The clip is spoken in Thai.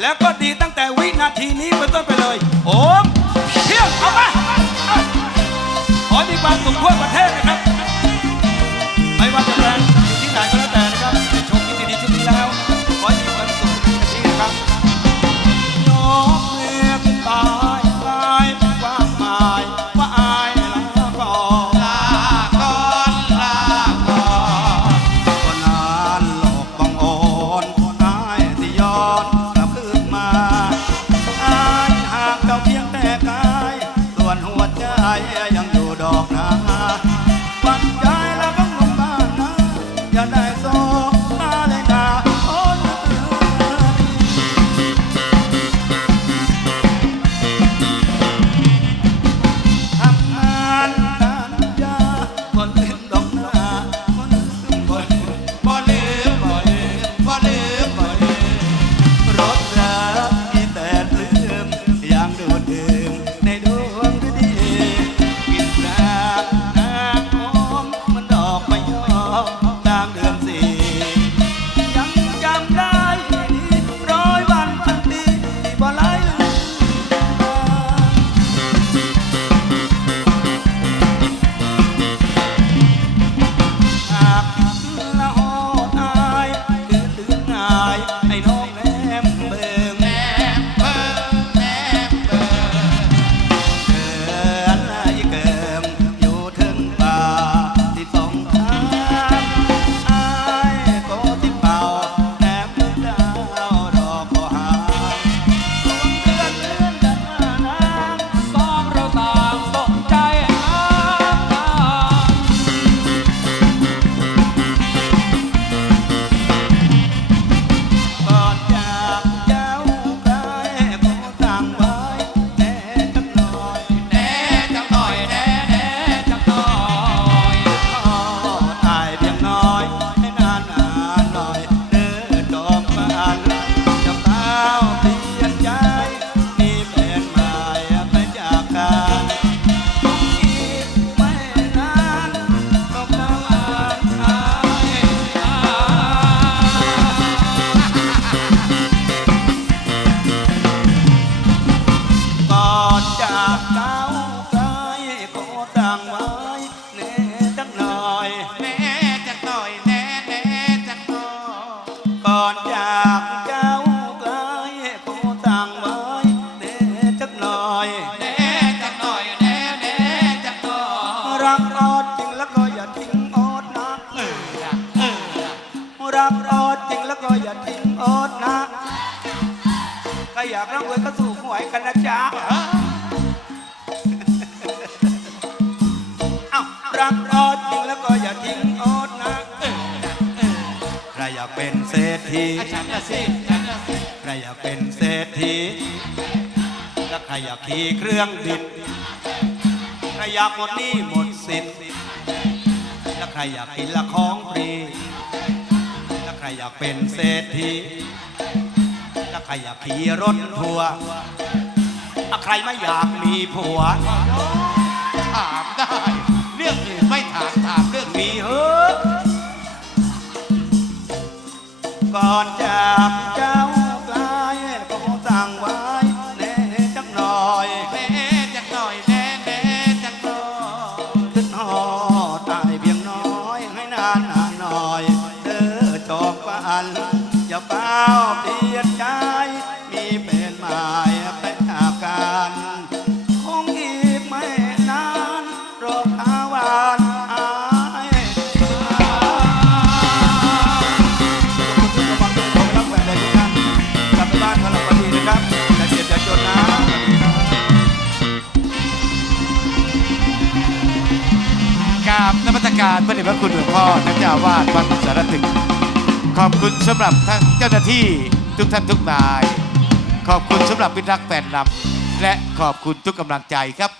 แล้วก็ดีตั้งแต่วินาทีนี้เป็นต้นไปเลย โอมเที่ยงเอาไปเอาขอให้มีความสุขทั่วประเทศนะครับ ม ขอตั้งไว้แน่จักหน่อยแหน่จังหน่อยแหน่แหน่จังหน่อยก่อนจากเจ้าไกลขอตั้งไว้เน่จักหน่อยแหน่จังหน่อยแหน่แหน่จังหน่อยรักออดจริงแล้วก็อย่าทิ้งออดนะเออละเออละรักออดจริงแล้วก็อย่าทิ้งออดนะถ้าอยากร่ำรวยก็สู่หวยกันนะจ๊ะ เป็นเศรษฐีฉันละสิฉันละสิใครอยากเป็นเศรษฐีและใครอยากขี่เครื่องบินใครอยากหมดหนี้หมดสินและใครอยากกินละของฟรีและใครอยากเป็นเศรษฐีและใครอยากขี่รถทัวร์ใครไม่อยากมีผัว อนจากเจาบนมัสการพระเดชพระคุณหลวงพ่อท่านเจ้าวาดวัดสารตึก ขอบคุณสำหรับท่านเจ้าหน้าที่ทุกท่านทุกนาย ขอบคุณสำหรับพิทักษ์แฟนนำและขอบคุณทุกกำลังใจครับ